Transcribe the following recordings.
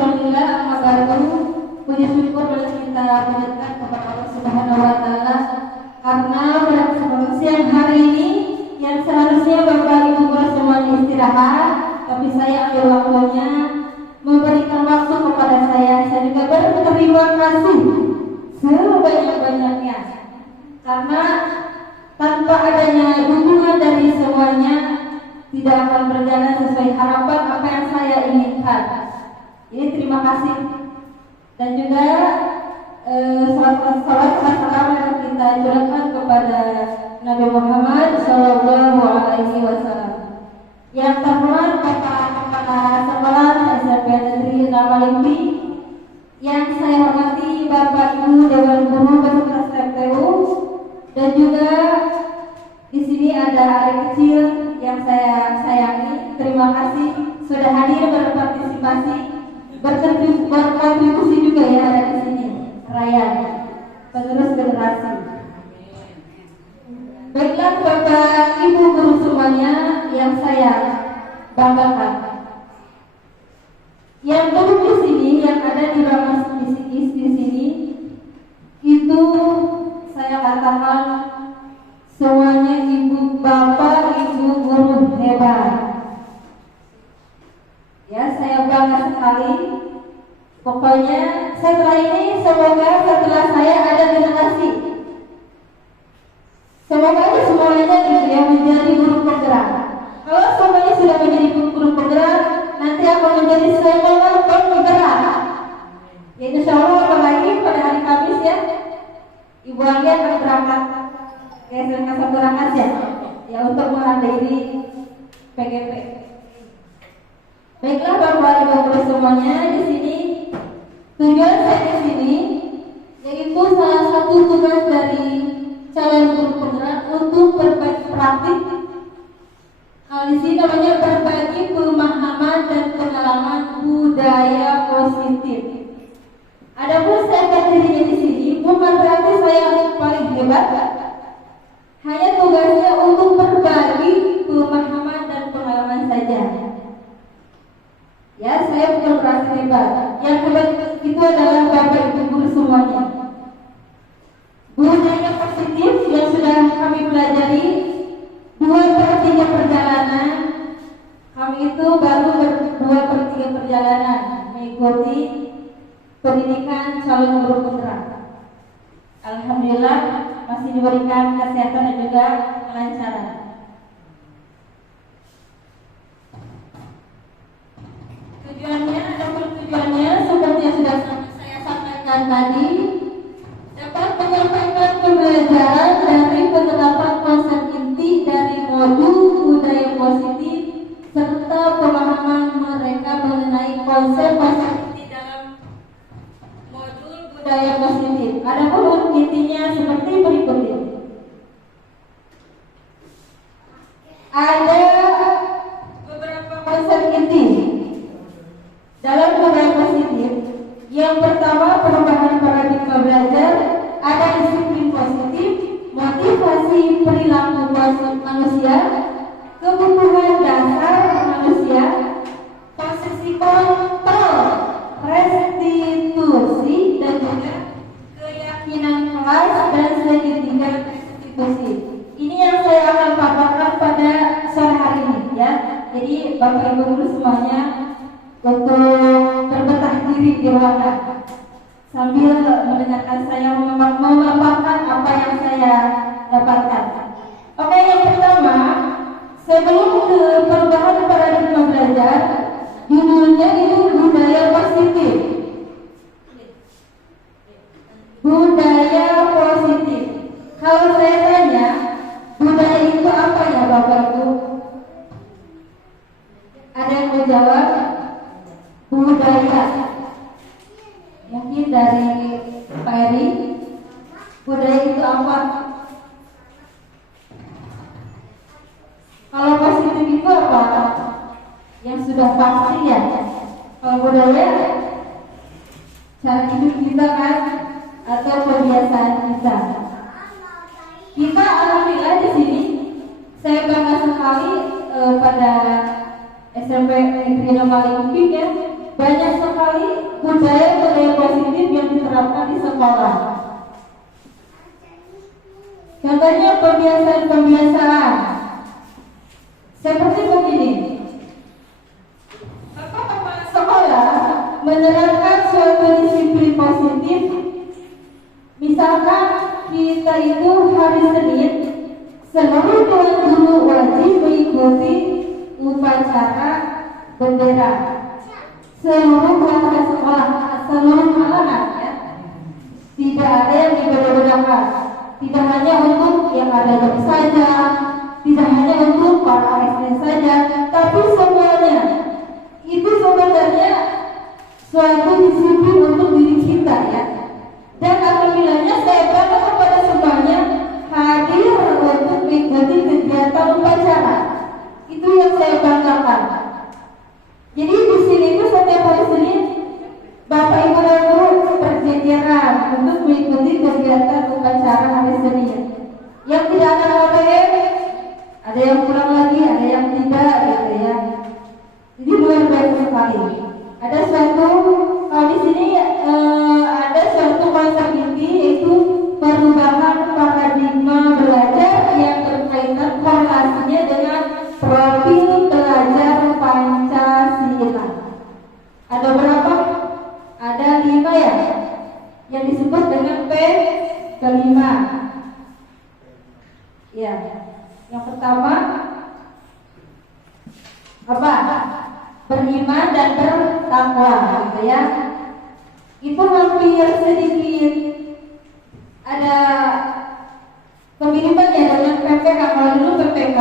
Alhamdulillah, amma ba'du. Puji syukur boleh kita panjatkan kepada Allah Subhanahu wa taala karena pada kesempatan siang hari ini yang seharusnya Bapak Ibu guru semuanya istirahat, tapi saya ambil waktunya memberikan waktu kepada saya. Saya juga berterima kasih sebanyak-banyaknya karena tanpa adanya dukungan dari semuanya tidak akan berjalan sesuai harapan apa yang saya inginkan. Ini terima kasih dan juga salat yang kita curahkan kepada Nabi Muhammad Sallallahu Alaihi Wasallam. Yang terhormat Bapak Kepala Sekolah SMP Negeri Ramalinggi, yang saya hormati Bapak Ibu Dewan Guru beserta TPU, dan juga di sini ada adik kecil yang saya sayangi. Terima kasih sudah hadir berpartisipasi, berkontribusi juga ya ada di sini. Raya penerus generasi. Baiklah Bapak Ibu guru semuanya yang saya banggakan. Yang duduk di sini, yang ada di ruangan di sini, itu saya katakan semuanya ibu bapak, ibu guru hebat. Ya, saya bangga sekali. Pokoknya setelah ini semoga setelah saya ada generasi. Semoga aja semuanya gitu ya menjadi guru penggerak. Kalau semuanya sudah menjadi guru penggerak, nanti akan menjadi sekolah penggerak. Ya insya Allah apalagi pada hari Kamis ya, Ibu Anggi akan berangkat ke SMK Satu Rangas ya untuk menghadiri PGP. Baiklah Bapak Ibu guru semuanya, di sini tujuan saya di sini yaitu salah satu tugas dari calon guru penggerak untuk berbagi praktik. Di sini namanya berbagi pemahaman dan pengalaman budaya positif. Adapun saya berdirinya di sini bukan berarti saya yang paling hebat, hanya tugasnya untuk berbagi pemahaman dan pengalaman saja. Ya, saya bukan berarti hebat. Yang hebat itu adalah Bapak Ibu guru semuanya. Budaya positif yang sudah kami pelajari 2/3 perjalanan. Kami itu baru 2/3 perjalanan mengikuti pendidikan calon guru penggerak. Alhamdulillah masih diberikan kesehatan dan juga kelancaran. Tujuannya seperti yang sudah saya sampaikan tadi, dapat menyampaikan pembelajaran dari penerapan konsep inti dari modul budaya positif serta pemahaman mereka mengenai konsep inti dalam modul budaya positif. Adapun intinya seperti berikut ini. Ada beberapa konsep inti dalam budaya positif. Yang pertama, perubahan paradigma belajar, ada disiplin positif, motivasi perilaku manusia, kebutuhan dasar manusia, posisi kontrol, restitusi, dan juga keyakinan kelas dan segitiga restitusi. Ini yang saya akan paparkan pada sore hari ini ya. Jadi Bapak Ibu guru semuanya untuk berbetah diri di ruangan sambil mendengarkan saya memaparkan apa yang saya dapatkan. Oke, yang pertama, sebelum ke perubahan paradigma belajar, judulnya itu budaya positif. Budaya positif. Kalau saya tanya, budaya itu apa ya Bapak Ibu? Ada yang mau jawab? Budaya. Mungkin dari Pak Eri. Budaya itu apa? Kalau positif itu apa? Yang sudah pasti ya. Kalau budaya, cara hidup kita kan, atau kebiasaan kita. Kita alhamdulillah di sini saya bangga sekali pada SMP Negeri Ramalinggi ya, banyak sekali budaya-budaya positif yang diterapkan di sekolah. Contohnya kebiasaan-kebiasaan seperti begini. Bapak-bapak sekolah menerapkan suatu disiplin positif. Misalkan kita itu hari Senin seluruh tuan guru wajib mengikuti upacara bendera seluruh warga sekolah, seluruh kalangan ya. Tidak ada yang dibedakan. Tidak hanya untuk yang ada saja, tidak hanya untuk para SD saja, tapi semuanya. Itu sebenarnya suatu disiplin untuk diri kita ya. Dan alhamdulillahnya saya bangga kepada semuanya hadir untuk mengikuti kegiatan upacara. Itu yang saya banggakan. Jadi di sini itu setiap hari Senin Bapak Ibu dan Guru berjejeran untuk mengikuti kegiatan upacara hari Senin. Yang tidak ada KBM, ada yang pulang lagi, ada yang tidak, gitu ya. Jadi luar biasa sekali. Ada suatu di sini ada suatu konsep inti yaitu perubahan paradigma belajar yang berkaitan korelasinya dengan profil belajar Pancasila. Ada berapa? Ada 5 ya, yang disebut dengan P kelima. Ya, yang pertama apa? Beriman dan bertakwa, gitu ya. Itu hampir sedikit ada kemiripan ya dengan PPK. Kalau dulu PPK,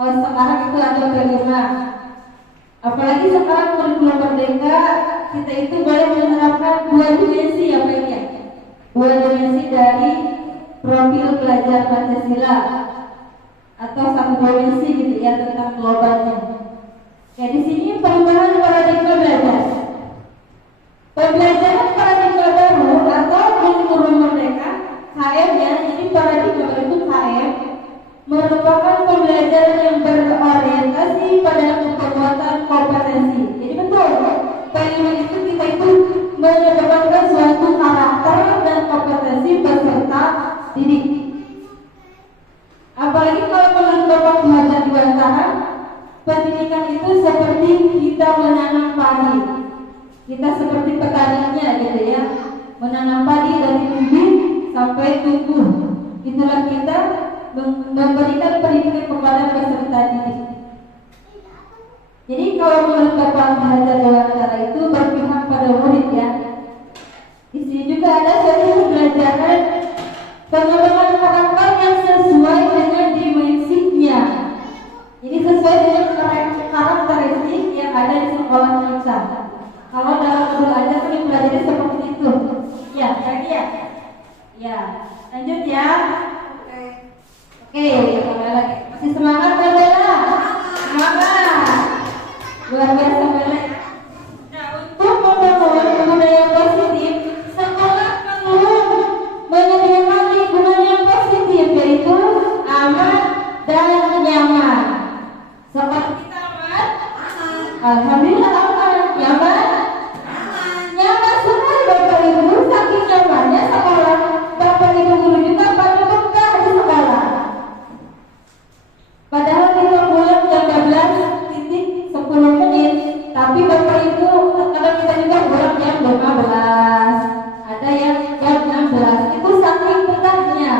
kalau sekarang itu ada kelima. Apalagi sekarang kurikulum merdeka kita itu boleh menerapkan 2 dimensi ya Pak ya. 2 dimensi dari profil belajar Pancasila atau 1 dimensi gitu ya tentang globalnya. Ya di sini perubahan paradigma belajar. Pembelajaran paradigma baru atau kurikulum merdeka KM ya. Jadi paradigma baru itu KM merupakan pembelajaran yang berorientasi pada penguatan kompetensi. Jadi betul, kelima itu kita itu mengedepankan suatu karakter dan kompetensi peserta didik. Apalagi kalau menurut Bapak Muhammad Dewantara, pendidikan itu seperti kita menanam padi. Kita seperti petaninya gitu ya, menanam padi dari bibit sampai tumbuh. Itulah kita memberikan pendidikan kepada peserta didik. Jadi kalau menurut Bapak Muhammad Dewantara itu berpihak pada murid ya. Di sini juga ada suatu pembelajaran pengembangan karakter yang sesuai dengan dimensinya. Jadi sesuai dengan karakteristik yang ada di sekolah kita. Kalau dalam belajar kan dipelajari seperti itu. Ya, lagi ya. Ya, lanjut ya. Oke, kembali lagi. Masih semangat kan Bella? Semangat. Luar biasa Bella. Nah, untuk membangun budaya positif, sekolah perlu menyediakan lingkungan yang positif yaitu aman dan nyaman. Sekolah kita aman? Alhamdulillah aman. Nyaman? Nyaman sekali Bapak Ibu. Saking nyamannya sekolah, Bapak Ibu guru juga pada betah di sekolah. Padahal kita pulang jam 12:10 menit, tapi Bapak Ibu kadang kita juga pulang jam 15. Ada yang jam 16. Itu saking betahnya.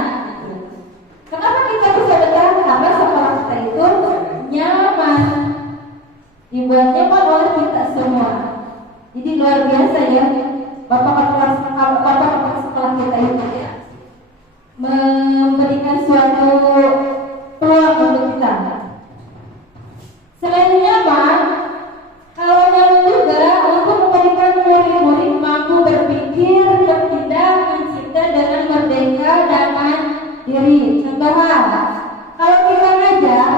Kenapa kita bisa betah? Karena sekolah kita itu nyaman. Dibuat nyaman oleh kita semua. Jadi luar biasa ya. Bapak kepala sekolah kita itu ya memberikan suatu peluang untuk kita. Selain nyaman, kalau nyaman juga untuk memberikan murid-murid mampu berpikir, bertindak, mencipta dengan merdeka dan mandiri. Contohnya, kalau kita ngajar,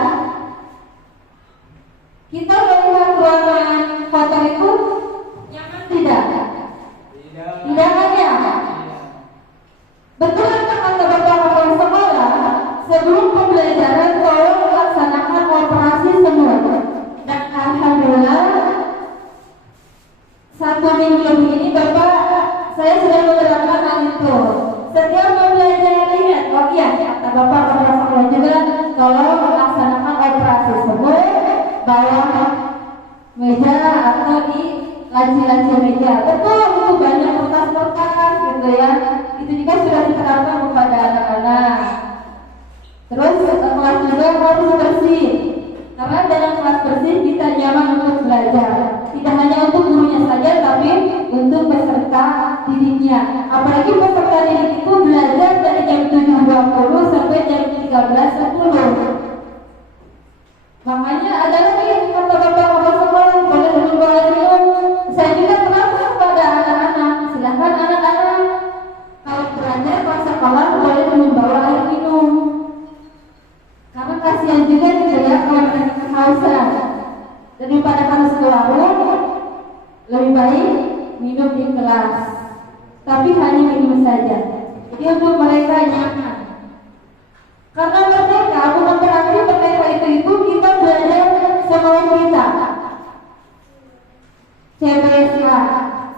kita melihat ruangan kotor itu nyaman tidak? Tidak hanya. Betul kata Bapak Kepala Sekolah, sebelum pembelajaran tolong laksanakan operasi semua. Dan alhamdulillah 1 minggu ini Bapak saya sudah menerapkan hal itu. Setiap mau belajar ingat, oh iya, kata Bapak pada sekolah juga, kalau melaksanakan operasi tersebut bawah meja atau di laci-laci meja. Betul, itu banyak kertas-kertas gitu ya. Itu juga sudah diterapkan kepada anak-anak. Terus kelas juga harus bersih. Karena dalam kelas bersih kita nyaman untuk belajar. Tidak hanya untuk gurunya saja, tapi untuk peserta didiknya. Apalagi peserta didik itu belajar dari jam 7.20 sampai jam 13.10. Makanya ada lagi kata bapak sekolah boleh minum air minum. Saya juga terapkan kepada anak-anak. Silahkan anak-anak kalau belajar pas sekolah boleh membawa air minum. Karena kasihan juga gitu ya kalau mereka kehausan. Daripada harus ke warung, lebih baik minum di kelas. Tapi hanya minum saja. Jadi untuk mereka nyaman. Karena merdeka bukan berarti merdeka itu kita belajar semau kita. CBSA,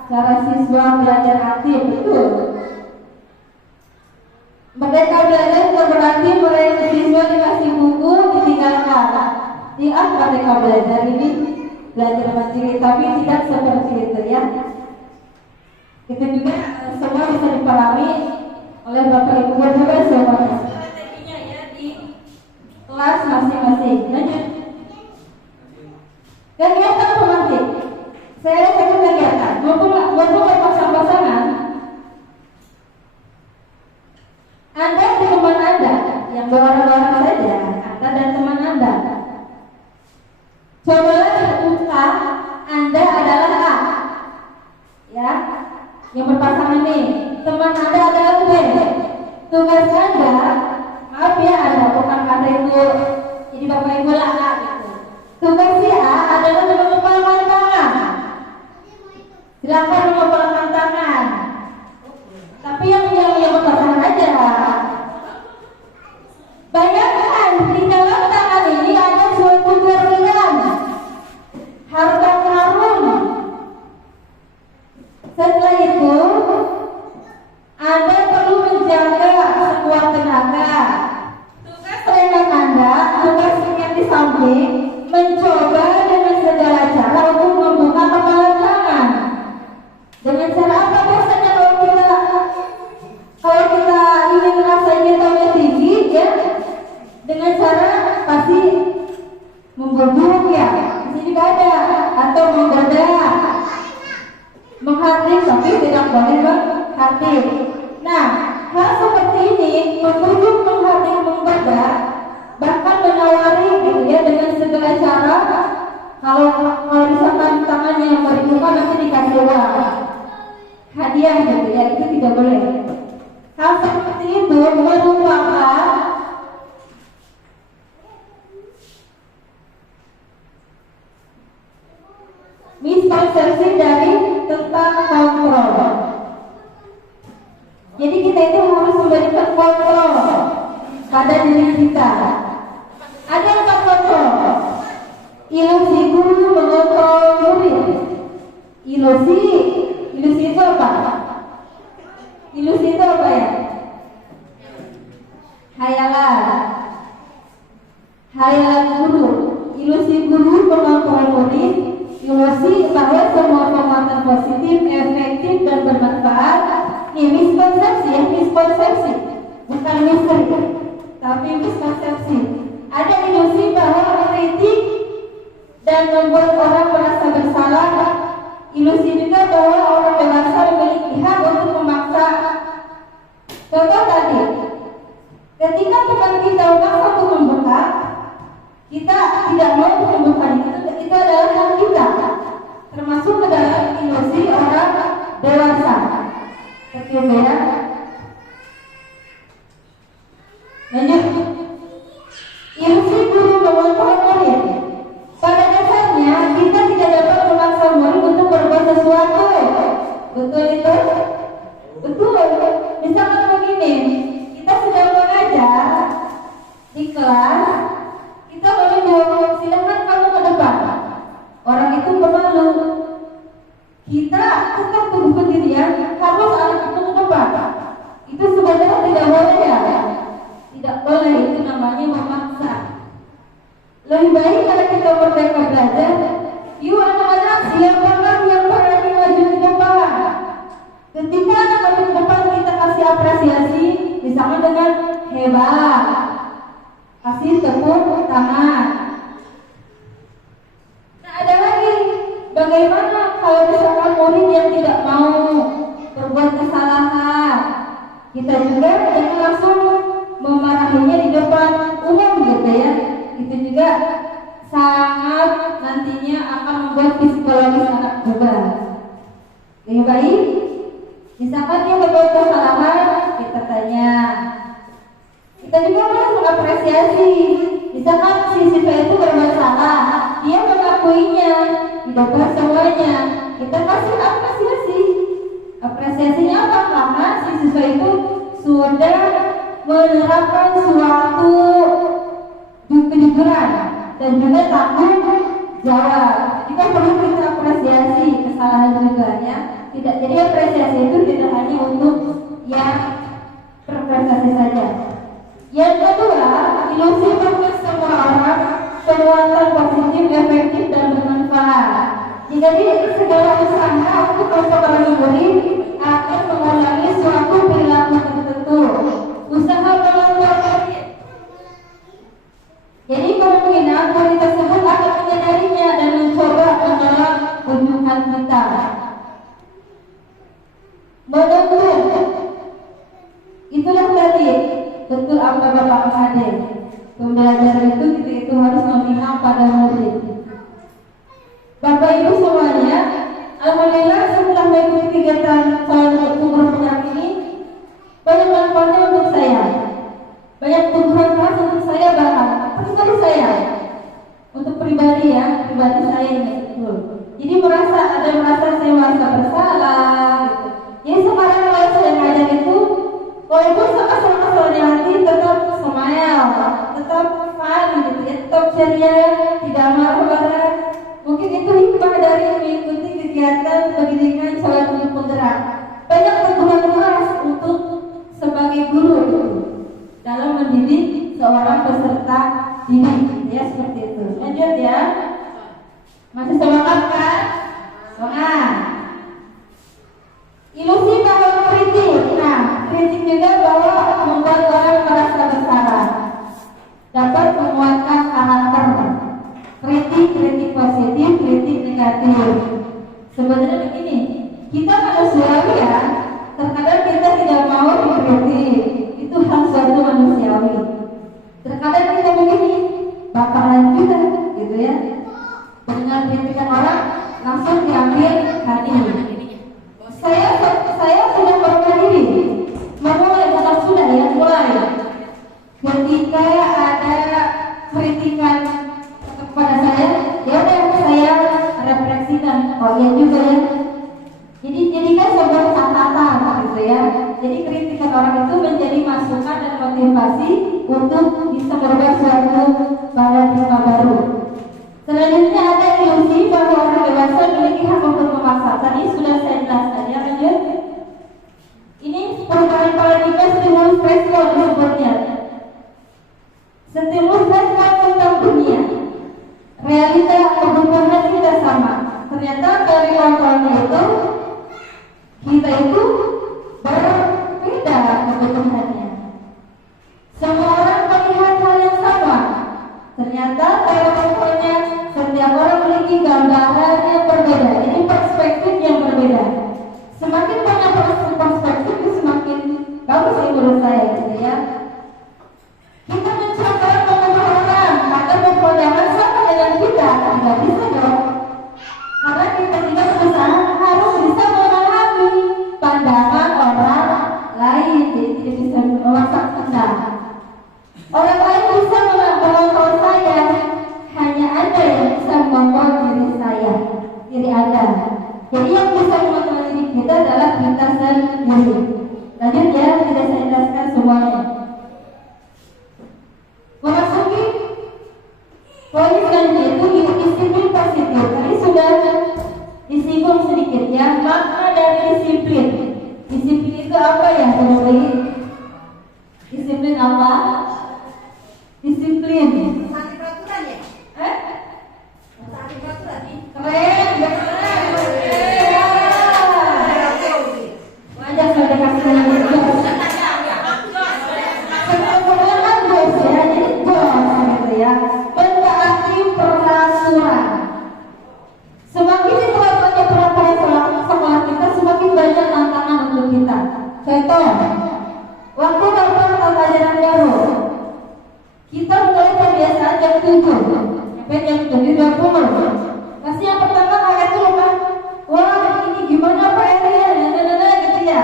cara siswa belajar aktif, betul. Merdeka belajar bukan berarti mereka siswa dikasih buku ditinggalkan. Ingat merdeka belajar ini belajar mandiri, tapi tidak seperti itu ya. Itu juga semua bisa dipahami oleh Bapak Ibu guru semua. Strateginya ya di kelas masing-masing. Lanjut. Kegiatan pemantik. Saya ada satu kegiatan. Maupun berpasang-pasangan. Anda dan teman Anda yang berwarna-warna saja, Anda dan teman Anda. Cobalah buka Anda adalah A, ya, yang berpasangan ini. Teman Anda adalah B. Tugas Anda, maaf ya, Anda bukan kata itu. Jadi Bapak Ibu lah A gitu. Tugas si A adalah mengepalkan tangan. Silakan mengepalkan tangan. Tapi yang berpasangan aja. Bayangkan di dalam tangan ini ada suatu berlian, harta karun. Setelah itu Anda perlu menjaga sekuat tenaga. Tugas rekan Anda, tugas yang di samping, mencoba dengan segala cara untuk membuka kepala tangan. Dengan cara apa biasanya kalau kita ingin rasanya tahunya tinggi ya, dengan cara pasti membujuk ya, di sini juga ada, atau menggoda, menghardik, tapi tidak boleh menghardik. Nah, hal seperti ini membujuk, menghardik, menggoda, bahkan menawari gitu ya dengan segala cara. Kalau misalkan tangannya yang mau dibuka nanti dikasih uang hadiah gitu ya, itu tidak boleh. Hal seperti itu merupakan miskonsepsi dari tentang kontrol. Jadi kita itu harus memberikan kontrol pada diri kita. Ada yang kontrol. Ilusi guru mengontrol murid. Ilusi itu apa? Ilusi itu apa ya? Hayalan guru. Ilusi guru mengontrol murid. Ilusi bahwa semua penguatan positif, efektif dan bermanfaat. Ini miskonsepsi, bukan misteri, tapi miskonsepsi. Ada ilusi bahwa kritik dan membuat orang merasa bersalah. Ilusi juga bahwa orang dewasa memiliki hak untuk memaksa. Contoh tadi, ketika teman kita memaksa untuk membuka, kita tidak mau untuk membukanya. Itu adalah hak kita, termasuk ke dalam ilusi orang dewasa. Oke ya. Lanjut. Ilusi guru mengontrol murid. Pada dasarnya kita tidak dapat memaksa murid untuk berbuat sesuatu. Betul itu? Betul. Misalkan begini, kita sedang mengajar di kelas, kita menunjuk, silakan kamu ke depan. Orang itu pemalu. kita tetap teguh pendirian harus anak itu ke depan. Itu sebenarnya tidak boleh ya, tidak boleh, itu namanya memaksa. Lebih baik kalau kita merdeka belajar, yuk anak-anak siapakah yang berani maju ke depan. Ketika anak maju ke depan kita kasih apresiasi, misalnya dengan hebat, kasih tepuk tangan. Nah ada lagi, bagaimana kalau misalkan murid yang tidak mau berbuat kesalahan, kita juga jangan langsung memarahinya di depan umum gitu ya. Itu juga sangat nantinya akan membuat psikologis anak juga. Lebih baik misalkan dia berbuat kesalahan, kita tanya. Kita juga harus mengapresiasi. Misalkan si siswa itu berbuat salah, dia mengakuinya di depan semuanya, kita kasih apresiasi. Apresiasinya apa? Karena si siswa itu sudah menerapkan suatu kejujuran dan juga tanggung jawab. Kita perlu kita apresiasi kesalahan juga ya. Tidak, jadi apresiasi itu tidak hanya untuk yang berprestasi saja. Yang kedua, ilusi bagi semua orang penguatan positif, efektif dan bermanfaat. Jadi segala usaha untuk mempengaruhi murid akan mengulangi suatu perilaku tertentu. Usaha melakukan. Jadi kemungkinan murid tersebut akan menyadarinya dan mencoba menolak kunjungan kita. Menuntut, itulah tadi betul apa Bapak hadir. Pembelajaran itu harus memihak pada murid. Bapak Ibu semuanya, alhamdulillah setelah mengikuti kegiatan salat kubur pekan ini banyak manfaatnya untuk saya. Banyak teguran keras untuk saya bahkan pribadi saya. Untuk pribadi ya, pribadi saya ini betul. Jadi merasa saya bersalah gitu. Jadi sekarang kalau saya ngajar itu, walaupun sama kesalnya hati tetap smile, tetap fun gitu ya, tetap ceria, tidak marah-marah. Mungkin itu hikmah dari mengikuti kegiatan pendidikan salat kubur penggerak. Banyak teguran keras untuk sebagai guru gitu, dalam mendidik seorang peserta didik ya, seperti itu. Lanjut ya. Masih semangat kan? Semangat. Ilusi bahwa kritik. Nah, kritik juga bahwa membuat orang merasa bersalah. Dapat menguatkan karakter. Kritik positif, kritik negatif. Sebenarnya begini, kita manusiawi ya. Terkadang kita tidak mau dikritik. Itu hal suatu manusiawi. Terkadang kita begini, bakalan juga gitu ya. Dengan kritikan orang langsung diambil hati. Saya sudah berubah diri. Mulai. Ketika ada kritikan kepada saya, ya udah saya refleksikan. Oh iya juga ya. Jadi jadikan sebuah catatan gitu ya. Jadi kritikan orang itu menjadi masukan dan motivasi untuk bisa berubah suatu paradigma baru. Selanjutnya ada ilusi bahwa orang dewasa memiliki hak untuk memaksa. Tadi sudah saya jelaskan ya, lanjut. Ini perubahan paradigma stimulus respon disebutnya. Stimulus respon tentang dunia. Realita kebutuhan kita sama. Ternyata dari laporannya itu kita itu berbeda kebutuhannya. Semua orang melihat hal yang sama. Ternyata dari laporannya setiap orang memiliki gambaran yang berbeda. Ini perspektif yang berbeda. Semakin banyak perspektif itu semakin bagus menurut saya gitu ya. Kita mencoba mengubah orang agar berpandangan sama dengan kita, tidak bisa dong. Karena kita tidak berusaha harus bisa memahami pandangan orang lain, jadi tidak bisa memaksa kita. Orang lain bisa mengontrol saya, hanya Anda yang bisa mengontrol diri saya, diri Anda. Jadi yang bisa mengontrol apa ya Sobri? Disiplin apa? Disiplin. Taati peraturan ya? Taati peraturan nih. Keren, wajar sudah dikasih nama bos. Kemudian kan bos ya, jadi bos gitu ya. Mentaati peraturan. Semakin diterapkannya peraturan sekolah kita, semakin banyak tantangan untuk kita. Contoh, waktu datang tahun ajaran baru, kita mulai kebiasaan jam 7 sampai jam 7.20. Pasti yang pertama kayak itu kan, wah ini gimana Pak Eri gitu ya.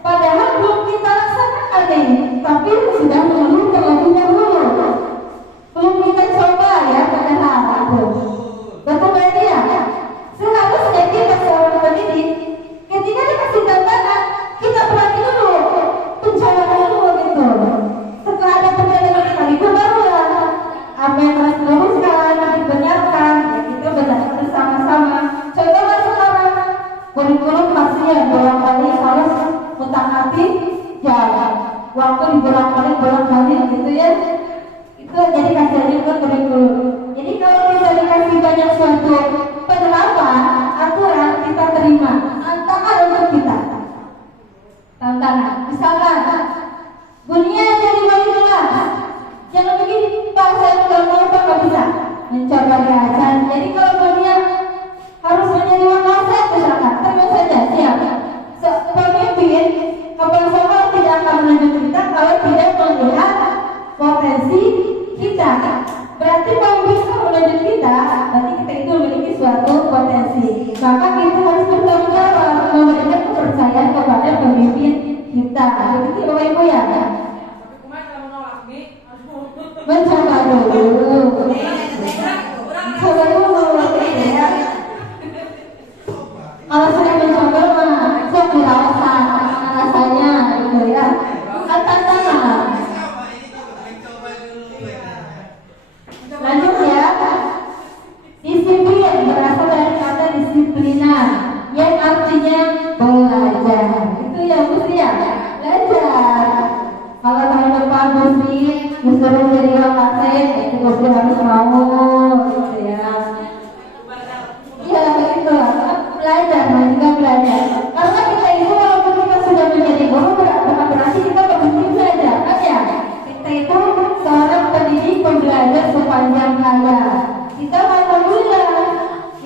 Padahal belum kita laksanakan nih, tapi sudah mengeluh terlebih dahulu. Belum kita coba ya padahal itu. Betul Pak Eri ya? Seharusnya kita seorang pendidik, ketika dikasih tantangan, kita perhati dulu, mencoba dulu gitu. Setelah ada pertanyaan sekaligus barulah apa yang harus diluruskan, dibenarkan, ya kita belajar bersama-sama. Contohnya sekarang kurikulum pasti ya bolak-balik harus utak-atik jalan. Waktu dibolak-balik gitu ya. Itu jadi kasihannya ke kurikulum. Jadi kalau kita dikasih banyak suatu penerapan aturan, kita terima tantangan untuk kita. Tantangan, misalkan dunia jadi wali kelas, jangan begini Pak, saya nggak mau Pak, nggak bisa mencoba diajar. Jadi kalau dunia harus menjadi wakil misalkan, terus saja siap. Pemimpin kepala sekolah tidak akan menunjuk kita kalau tidak melihat potensi kita. Berarti kalau bisa menunjuk kita, berarti kita itu memiliki suatu potensi. Maka kita harus bertanggung jawab memberikan kepercayaan kepada pemimpin kita. Begitu Bapak Ibu ya? Tapi kemarin kamu nolak nih. Mencoba dulu. Coba dulu ya. Kalau sudah mencoba mah, sok dirasakan rasanya gitu ya. Kan tantangan. Lanjut ya. Disiplin berasal dari kata disiplinan yang artinya belajar. Itu ya mesti ya, belajar. Kalau tahun depan mesti disuruh jadi wasit, itu mesti harus mau gitu ya. Iya begitu, belajar, juga belajar. Karena kita itu walaupun kita sudah menjadi guru, bukan berarti kita berhenti belajar, kan ya? Kita itu seorang pendidik pembelajar sepanjang hayat. Kita alhamdulillah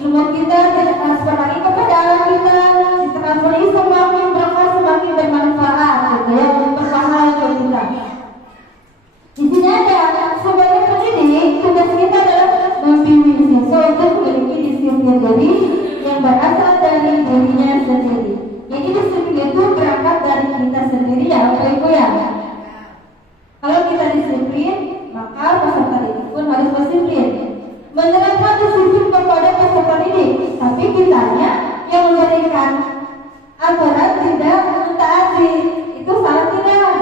ilmu kita ditransfer lagi kepada anak kita, ditransfer semakin berkah, semakin bermanfaat, gitu ya, berpahala untuk kita. Di sini ada sebagai pendidik, tugas kita adalah membimbing siswa untuk memiliki disiplin diri yang berasal dari dirinya sendiri. Jadi disiplin itu berangkat dari kita sendiri ya, Bapak Ibu ya. Kalau kita disiplin, maka peserta didik pun harus disiplin. Menerapkan disiplin kepada peserta didik, tapi kitanya yang memberikan aturan tidak mentaati. Itu salah tidak?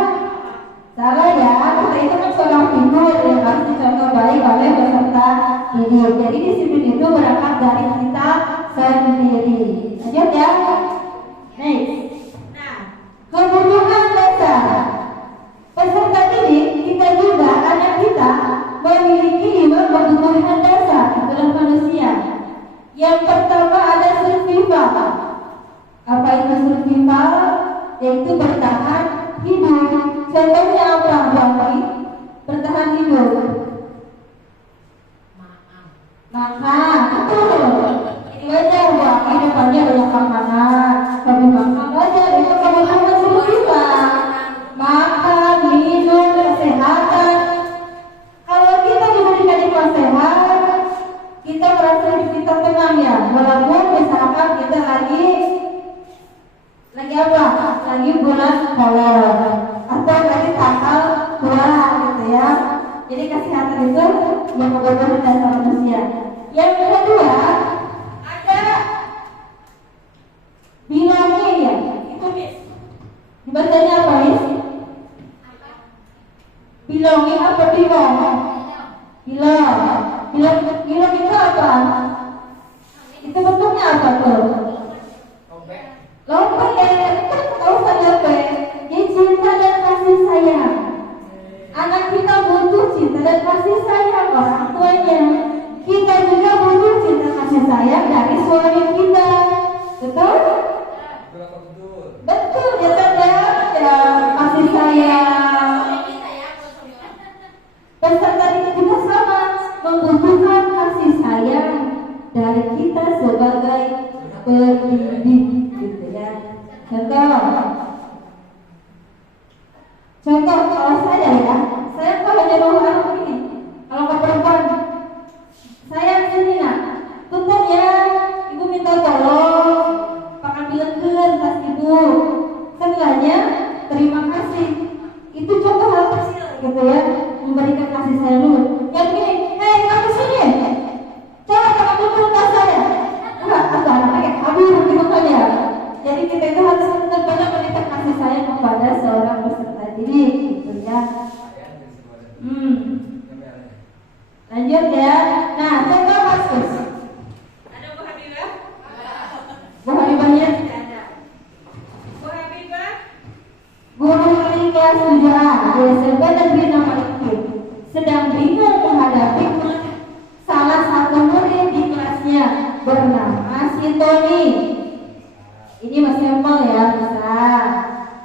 Salah ya, kita itu kan seorang figur yang harus dicontoh baik oleh peserta didik. Jadi disiplin itu berangkat dari kita sendiri. Lanjut ya. Next. Kebutuhan dasar peserta didik kita juga, anak kita memiliki 5 kebutuhan dasar dalam manusia. Yang pertama ada survival. Apa itu survival? Yaitu bertahan hidup. Contohnya apa, Bang? Bertahan hidup. Makan, betul. Wajar, Bang. Hidupannya banyak makanan. Tapi makan wajar, itu kebutuhan survival. Makan, minum, kesehatan. Kalau kita diberikan iklan sehat, kita merasa hidup kita tenang ya. Walaupun misalkan kita lagi apa? Lagi bulan kolor atau lagi tanggal tua gitu ya. Jadi kesehatan itu yang kebutuhan dasar manusia. Yang kedua ada bilangnya ya. Itu dibacanya apa ya? Bilangnya apa bilang? Bilang itu apa? Itu bentuknya apa tuh? Lompek ya, kan tahu saja Betul apa betul? Betul ya kan ya, ya kasih sayang. Peserta ini juga sama, membutuhkan kasih sayang dari kita sebagai pendidik, gitu ya. Contoh kalau saya ya, saya kalau nyuruh anak begini, kalau ke perempuan, saya sini nak, punten ya, ibu minta tolong, pangambilkeun tas ibu. Setelahnya terima kasih. Itu contoh hal kecil gitu ya, memberikan kasih sayang dulu. Yang begini, kamu sini, coba pangambilkeun tas saya. Enggak, atau anaknya kayak kabur gitu kan ya. Jadi kita itu harus benar-benar memberikan kasih sayang kepada seorang peserta didik, gitu ya. Lanjut ya. Nah, contoh kasus. Ada Bu Habibah? Bu Habibahnya Tidak ada. Bu Habibah? guru paling kelas 7A di SMP Negeri Nomor 1 sedang bingung menghadapi salah satu murid di kelasnya bernama si Tony. Ini masih sampel ya, bisa.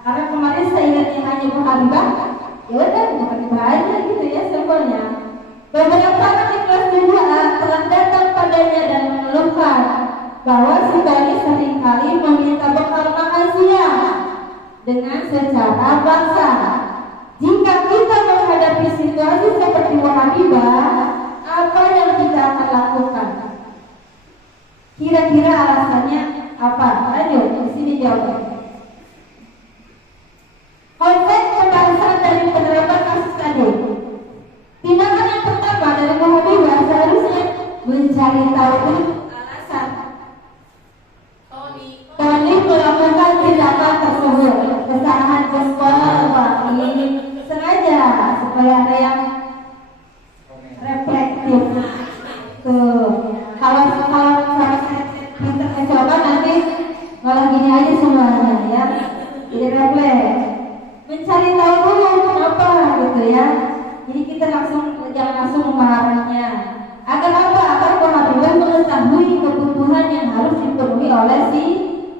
Karena kemarin saya ingatnya hanya Bu Habibah, ya udah Bu Habibah aja gitu ya sampelnya. Beberapa anak di kelas 7A telah datang padanya dan mengeluhkan bahwa si Tony seringkali meminta bekal makan siang dengan secara paksa. Jika kita menghadapi situasi seperti Bu Habibah, apa yang kita akan lakukan? Kira-kira alasannya apa? Lanjut, di sini jawabnya. Konsep pembahasan dari penerapan kasus tadi. Tindakan yang pertama dari Bu Habibah seharusnya mencari tahu alasan Tony melakukan tindakan tersebut. Kesalahan jempol ini sengaja supaya ada yang reflektif. Tuh, kalau sama pinter coba nanti malah gini aja semuanya ya. Jadi refleks. Mencari tahu dulu kenapa gitu ya. Jadi kita jangan langsung memarahinya. Agar apa? Agar Bu Habibah mengetahui kebutuhan yang harus dipenuhi oleh si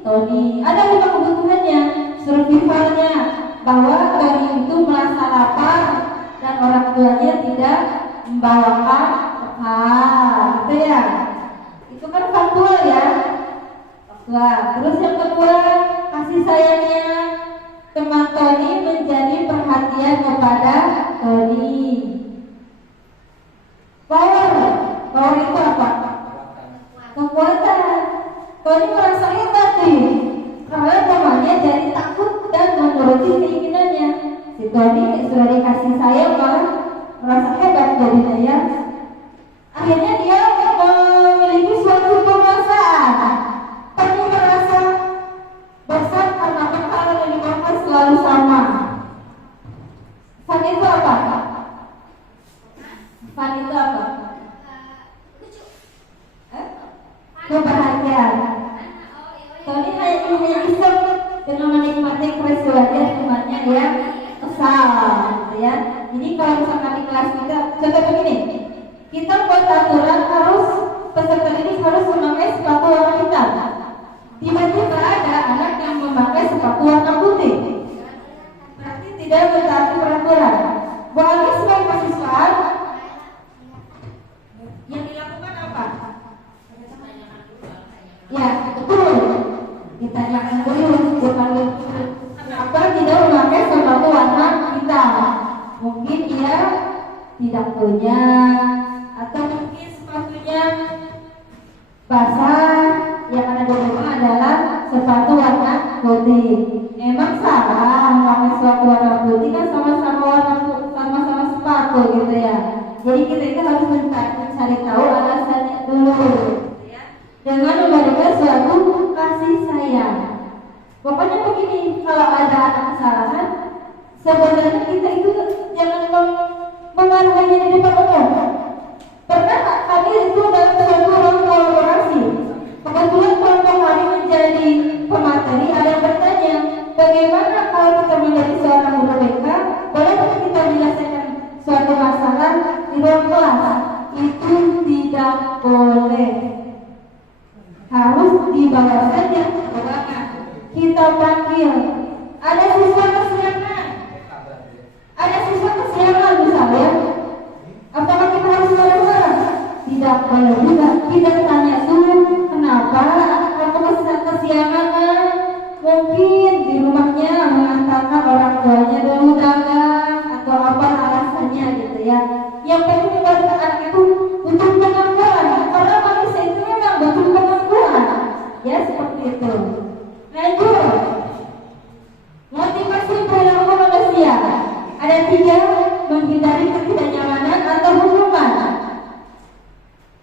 Tony. Ada 5 kebutuhannya, survivalnya, bahwa Tony itu merasa lapar dan orang tuanya tidak membawakan bekal, gitu ya. Itu kan faktual ya. Faktual. Terus yang kedua, kasih sayangnya teman Tony menjadi perhatian kepada Tony. Power itu apa? Kekuatan. Tony merasa hebat nih, karena temannya jadi takut dan menuruti keinginannya. Si Tony sudah dikasih sayang malah merasa hebat jadinya ya. Akhirnya dia memiliki suatu penguasaan. Tony merasa bosan karena bekal yang dimakan selalu sama. Fun itu apa? Fun itu apa? Kebahagiaan. Tony hanya iseng dengan menikmati keseruan temannya ya, kesal gitu ya. Jadi kalau misalkan di kelas kita, contoh begini, kita buat aturan harus peserta didik harus memakai sepatu warna hitam. Tiba-tiba ada anak yang memakai sepatu warna putih, berarti tidak mentaati peraturan. Bu Ali sebagai mahasiswa, yang dilakukan apa? Ya, betul. Ditanyakan dulu, bukan kenapa tidak memakai sepatu warna hitam. Mungkin dia tidak punya, atau mungkin sepatunya basah. Yang ada di rumah adalah sepatu warna putih. Emang salah memakai sepatu warna putih, kan sama-sama sepatu gitu ya. Jadi kita itu harus mencari tahu alasannya dulu. Dengan memberikan suatu kasih sayang. Pokoknya begini, kalau ada anak kesalahan, sebenarnya kita itu jangan memarahinya di depan umum. Pernah kami itu dalam suatu ruang kolaborasi, kebetulan kelompok kami menjadi pemateri, ada yang bertanya, bagaimana kalau kita menjadi seorang guru BK, boleh kita menyelesaikan suatu masalah di ruang kelas? Itu tidak boleh. Harus dibawa saja ke ruangan. kita panggil. Ada siswa kesiangan, misalnya, apakah kita harus marah-marah? Tidak boleh juga. Kita tanya dulu, kenapa kamu kesiangan? Mungkin di rumahnya mengatakan orang tuanya dulu dagang atau apa alasannya gitu ya. Yang penting buat anak itu butuh pengakuan, karena manusia itu memang butuh pengakuan, ya seperti itu. Lanjut, motivasi perilaku manusia ada 3: menghindari ketidaknyamanan atau hukuman.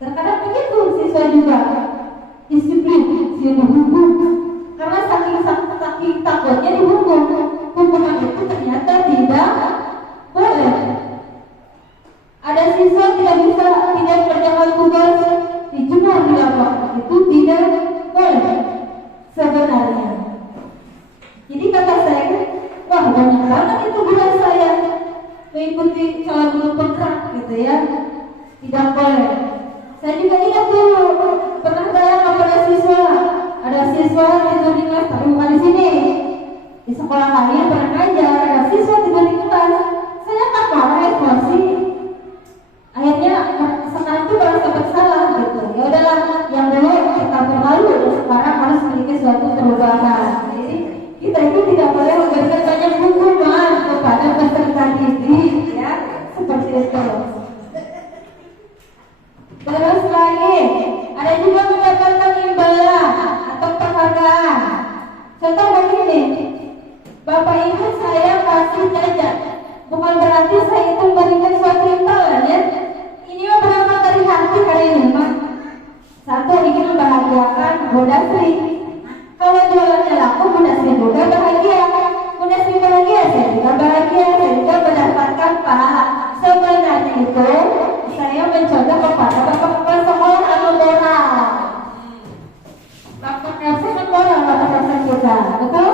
Terkadang begitu siswa juga disiplin, dihukum karena saking takutnya dihukum. Hukuman itu ternyata tidak boleh. Ada siswa tidak mengerjakan tugas dijemur di lapangan, itu tidak boleh sebenarnya. Jadi kata saya, wah banyak banget itu bulan saya mengikuti calon guru penggerak gitu ya, tidak boleh. Saya juga ingat dulu pernah bilang kepada siswa, ada siswa tidur di kelas, tapi bukan di sini, di sekolah lain pernah ngajar, ada siswa tidur di kelas. Saya kan marah, emosi. Akhirnya sekarang itu merasa bersalah gitu. Ya udahlah, yang dulu kita berlalu dan sekarang harus memiliki suatu perubahan. Jadi kita itu tidak boleh memberikan banyak hukuman kepada peserta didik, ya seperti itu. Terus lagi, ada juga mendapatkan imbalan atau penghargaan. Contoh begini, Bapak Ibu saya kasih jajan, bukan berarti saya itu memberikan suatu imbalan ya. Ini mah berangkat dari hati kali ini mah. Satu, ingin membahagiakan Bunda Sri. Kalau jualannya laku, Bunda Sri juga bahagia. Bunda Sri bahagia, saya juga bahagia. Saya juga mendapatkan pahala. Sebenarnya itu saya mencoba kepada bapak kepala sekolah anu moral. Bapak kepala moral, bapak kepala kita, betul?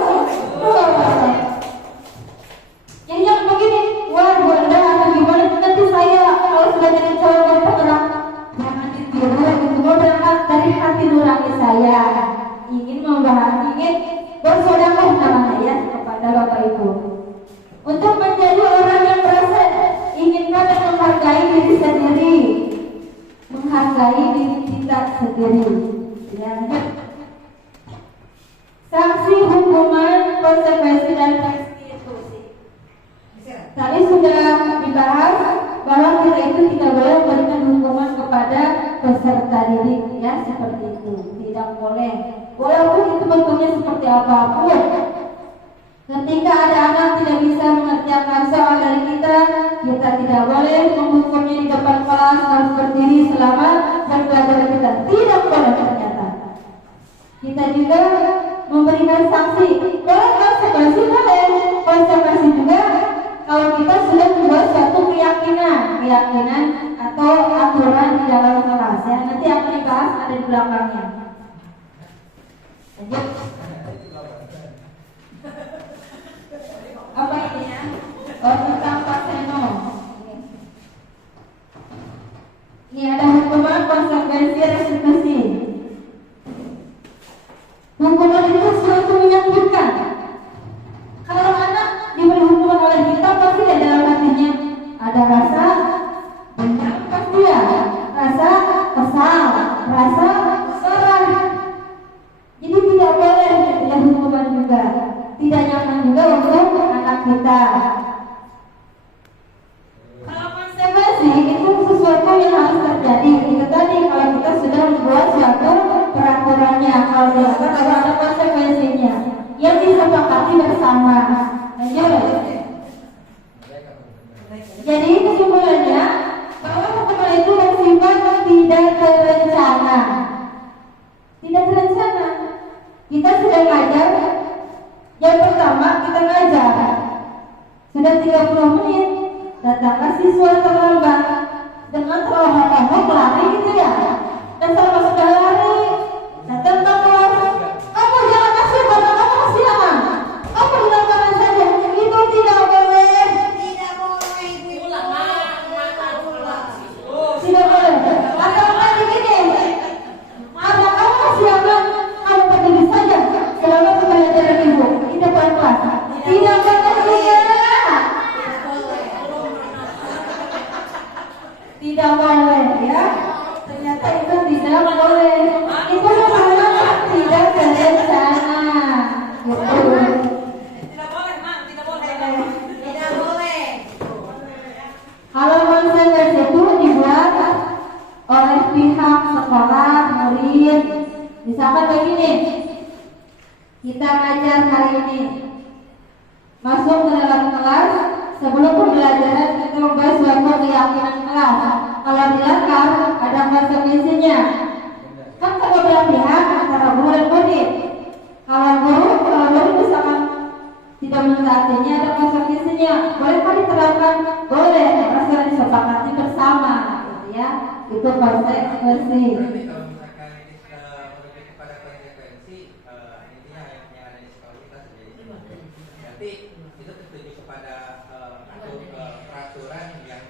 Jadi yang begini, wah Bunda atau gimana nanti saya kalau sudah jadi calon penggerak, jangan ditiru, itu berangkat dari hati nurani saya, ingin ingin bersedekah namanya ya kepada Bapak Ibu. Untuk menjadi orang yang merasa inginkan dan menghargai diri sendiri, menghargai diri kita sendiri. Ya. Sanksi, hukuman, konsekuensi dan restitusi. Tadi sudah dibahas bahwa kita itu tidak boleh memberikan hukuman kepada peserta didik, ya seperti itu, tidak boleh. Walaupun itu bentuknya seperti apapun. Ketika ada anak tidak bisa mengerjakan soal dari kita tidak boleh menghukumnya di depan kelas, harus berdiri selama jam pelajaran kita. Tidak boleh ternyata. Kita juga memberikan sanksi. Boleh konsekuensi, boleh. Konsekuensi juga kalau kita sudah membuat suatu keyakinan atau aturan di dalam kelas ya. Nanti akan dibahas, ada di belakangnya. Lanjut. Apa ini ya? Tentang Paseno. Ini ada hukuman, konsekuensi, restitusi. Hukuman itu suatu menyakitkan. Kalau anak diberi hukuman oleh kita, pasti ada dalam hatinya ada rasa dendam, pasti ya, rasa kesal, rasa marah. Jadi tidak boleh ada hukuman juga. Tidak nyaman juga untuk anak kita. Kalau konsekuensi itu sesuatu yang harus terjadi. Itu tadi kalau kita sudah membuat suatu peraturannya, kalau dilakukan harus ada konsekuensinya yang disepakati bersama. Lanjut. Jadi kesimpulannya bahwa hukuman itu bersifat tidak terencana. Tidak terencana. Kita sudah ngajar. Yang pertama kita ngajar, sudah 30 menit, datanglah siswa terlambat dengan terlambat lari gitu ya. Dan selama sudah lari, datang ke kelas, kamu jangan kasih bapak kamu kesiangan, kamu di lapangan saja, itu tidak boleh. Tidak boleh. Tidak boleh. Atau lagi gini, ada kamu kesiangan, kamu berdiri saja selama pembelajaran Tidak boleh juga. Tidak boleh ya. Ternyata itu tidak boleh. Itu namanya tidak berencana. Gitu. Tidak boleh, Mak, tidak boleh. Tidak boleh. Kalau konsekuensi itu dibuat oleh pihak sekolah, murid. Misalkan begini, kita ngajar hari ini, masuk ke dalam kelas, sebelum pembelajaran kita membahas suatu keyakinan kelas. Kalau dilanggar, ada konsekuensinya. Kan kedua pihak antara guru dan murid. Kalau guru misalkan tidak mentaatinya, ada konsekuensinya. Bolehkah diterapkan? Boleh, asal disepakati bersama, gitu ya. Itu konsekuensi. Berarti kalau misalkan ini sudah merujuk kepada konsekuensi, intinya yang ada di sekolah kita sendiri. Berarti itu tertuju kepada peraturan yang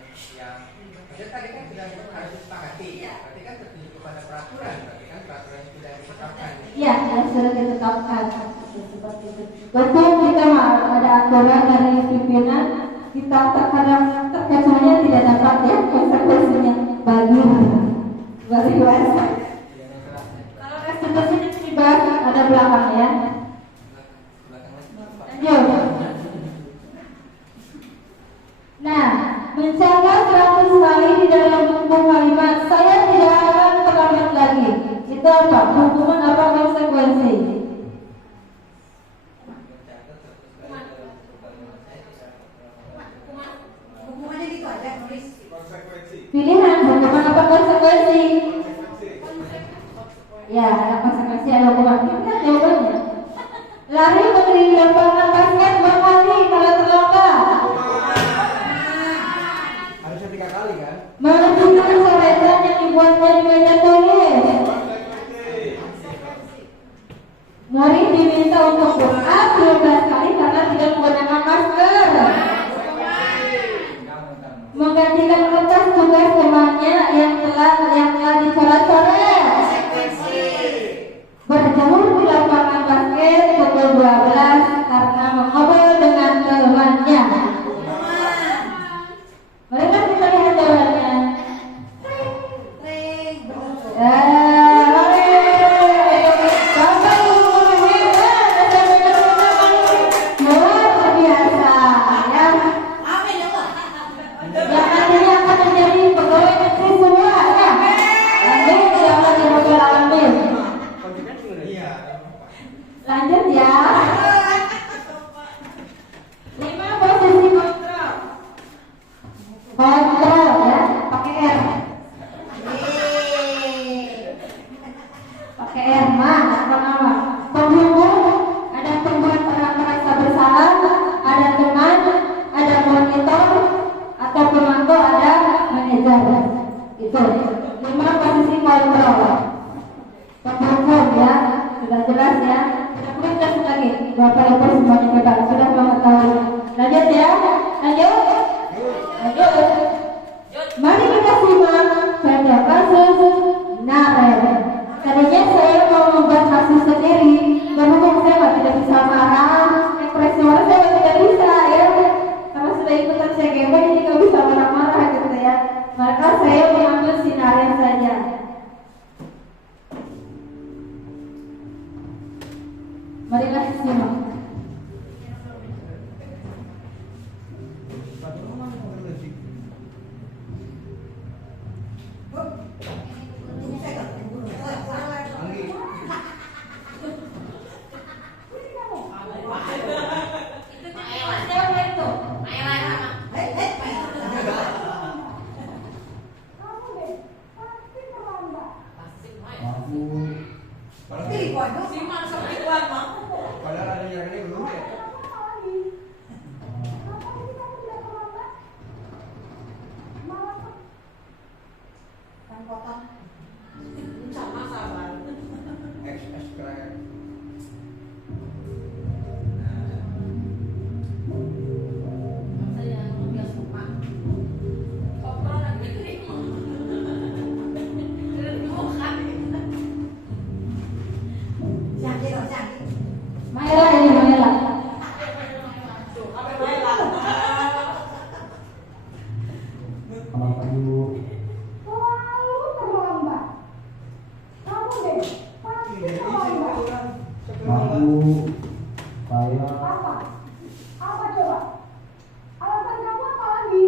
maksudnya tadi kan sudah harus disepakati. Berarti kan tertuju kepada peraturan, berarti kan peraturan yang sudah ditetapkan. Iya, yang sudah ditetapkan. Seperti itu. Betul, kita ada aturan dari pimpinan, kita terkadang terkecualinya tidak dapat ya konsekuensinya bagi bahasa. Kalau restitusi dibahas ada belakang ya. Lanjut. Nah, mencatat 100 kali di dalam buku kalimat, saya tidak akan terlambat lagi. Itu apa? Hukuman apa konsekuensi? Hukumannya gitu aja, tulis. Pilihan hukuman apa konsekuensi? Ya, ada konsekuensi, ada hukuman. Ini kan jawabannya. Lari memberi lapangan basket 2 kali karena terlambat. Harusnya 3 kali kan? Menunjukkan coretan yang dibuatnya di meja tulis. Murid diminta untuk doa 12 kali karena tidak menggunakan masker. Menggantikan kertas tugas temannya yang telah dicoret-coret. Berjemur di lapangan basket pukul 12 karena mengobrol dengan temannya. Mereka kita lihat jawabannya. Luar biasa ya. Amin ya Allah. Yang nantinya akan menjadi pegawai negeri semua ya. Amin ya Allah ya Rabbal Alamin. Iya. Lanjut ya. 5 posisi kontrol. Kontrol ya, pakai R. Pakai R mah, apa? Penghubung, ada pembuat orang merasa bersalah, ada teman, ada monitor, atau pemantau, ada manajer. Itu 5 posisi kontrol. Penghubung ya, sudah jelas ya. Tidak perlu jelasin lagi. Bapak Ibu semuanya hebat, sudah mengetahui. Lanjut ya, lanjut. Mari kita simak pada kasus Naren. Tadinya saya mau membuat kasus sendiri, berhubung saya tidak bisa marah, ekspresi marah saya tidak bisa ya, karena sudah ikutan CGM jadi nggak bisa marah-marah gitu ya. Maka saya mengambil si Naren saja. Marilah simak. Saya Apa? Apa coba? Alasan kamu apa lagi?